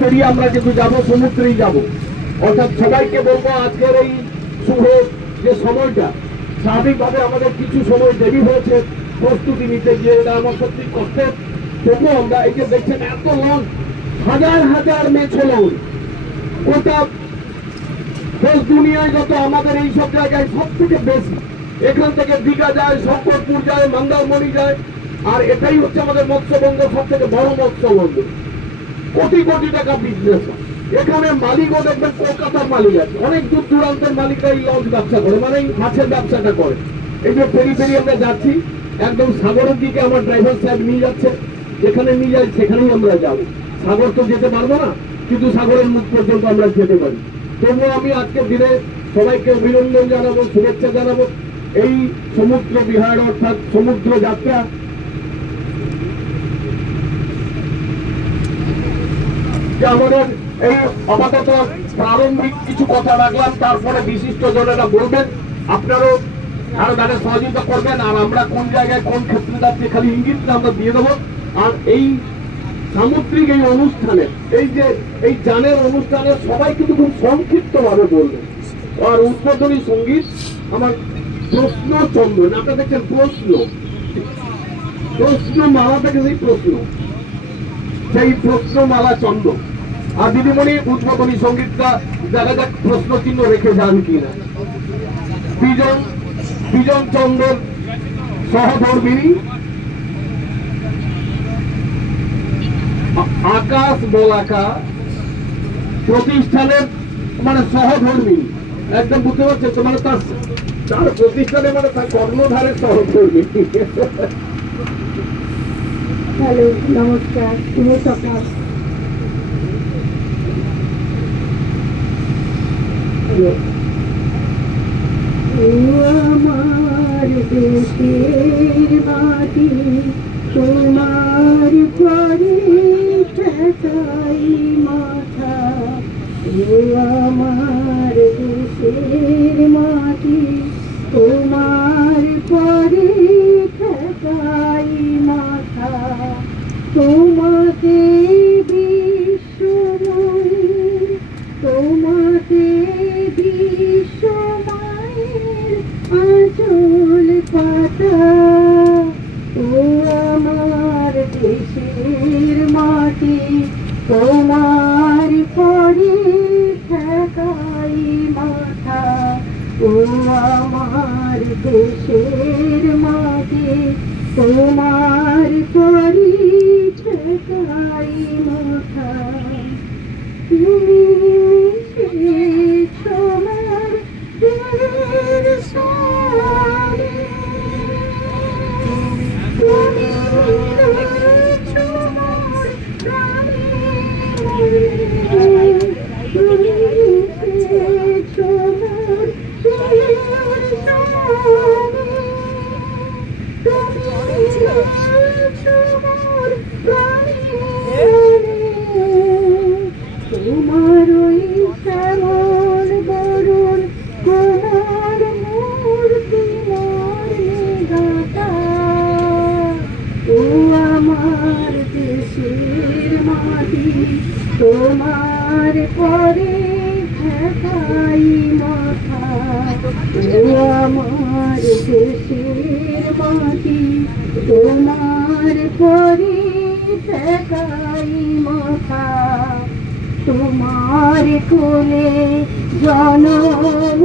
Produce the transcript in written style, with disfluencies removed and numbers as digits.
পেরিয়ে আমরা কিন্তু যাবো, সমুদ্রেই যাব। অর্থাৎ সবাইকে বলবো আজকের এই শুভ যে সময়টা, স্বাভাবিকভাবে আমাদের কিছু সময় দেরি হয়েছে প্রস্তুতি নিতে গিয়ে, এটা আমার সত্যি কষ্টের। তবুও আমরা এই যে দেখছেন এত লঞ্চ, হাজার হাজার মেছো লঞ্চ, গোটা দেশ দুনিয়ায় যত আমাদের এই সব জায়গায় সব থেকে বেশি, এখান থেকে দীঘা যায়, শঙ্করপুর যায়, মন্দারমণি যায়, আর এটাই হচ্ছে আমাদের মৎস্যবন্দর সব থেকে বড় মৎস্যবন্দর। কোটি কোটি টাকা বিজনেস। এখানে মালিকও দেখবেন কলকাতার মালিক আছে, অনেক দূর দূরান্তের মালিকরা এই লঞ্চ ব্যবসা করে, মানে এই মাছের ব্যবসাটা করে। এই যে ফেরি ফেরি আমরা যাচ্ছি, একদম সাগরের দিকে আমার ড্রাইভার সাহেব নিয়ে যাচ্ছে, যেখানে নিয়ে যায় সেখানেই আমরা যাবো। সাগর তো যেতে পারবো না, কিন্তু সাগরের মুখ পর্যন্ত আমরা যেতে পারি। তবুও আমি আজকের দিনে সবাইকে অভিনন্দন জানাবো, শুভেচ্ছা জানাবো। এই সমুদ্র বিহার অর্থাৎ সমুদ্র যাত্রা আমাদের এই আপাতত প্রারম্ভিক কিছু কথা রাখলাম, তারপরে বিশিষ্ট জনেরা বলবেন, আপনারও আরো তাদের সহযোগিতা করবেন, আর আমরা কোন জায়গায় কোন ক্ষেত্রে যাচ্ছি খালি ইঙ্গিতটা আমরা দিয়ে দেবো। আর এই সামুদ্রিক এই অনুষ্ঠানে, এই যে এই যানের অনুষ্ঠানে সবাই কিন্তু খুব সংক্ষিপ্ত ভাবে বলবেন। আর উদ্বোধনী সঙ্গীত আমার প্রশ্ন চন্দন, আপনারা দেখছেন প্রশ্ন মালা থেকে সেই প্রশ্নমালা চন্দ্র। আর দিদিমণি উদ্বোধনী সঙ্গীতটা দেখা যাক প্রশ্ন চিহ্ন রেখে যান কিনা। বিজন চন্দ্রের সহধর্মিনী আকাশ বলাকা প্রতিষ্ঠানের মানে সহধর্মিনী, একদম বুঝতে পারছে তো, মানে তার প্রতিষ্ঠানে মানে তার কর্ণধারের সহধর্মিনী। হ্যালো, নমস্কার, শুভ সকাল। আমার দেশের মাটি তোমার পরে ঠেকাই মাথা, আমার দেশের মাটি তোমার পরে ঠেকাই মাথা, তোমাকে বিশ্বময়ের, তোমাকে বিশ্বময়ের আঁচল পাতা, ও আমার দেশের মাটি তোমার পরে ঠেকাই মাথা, ও আমার দেশের মাটি তোমার পরে ঠেকাই মাথা। তুমি তোমার দেহের সারে, তুমি তোমার প্রাণে, তুমি তোমার দেহের সারে, তোমার ওই শ্যামল বরণ তোমার মূর্তি গাতা, ও আমার দেশের মাটি তোমার পরে ঠেকাই মাথা, ও আমার দেশের মাটি তোমার পরে ঠেকাই মাথা, তোমার কোলে জনম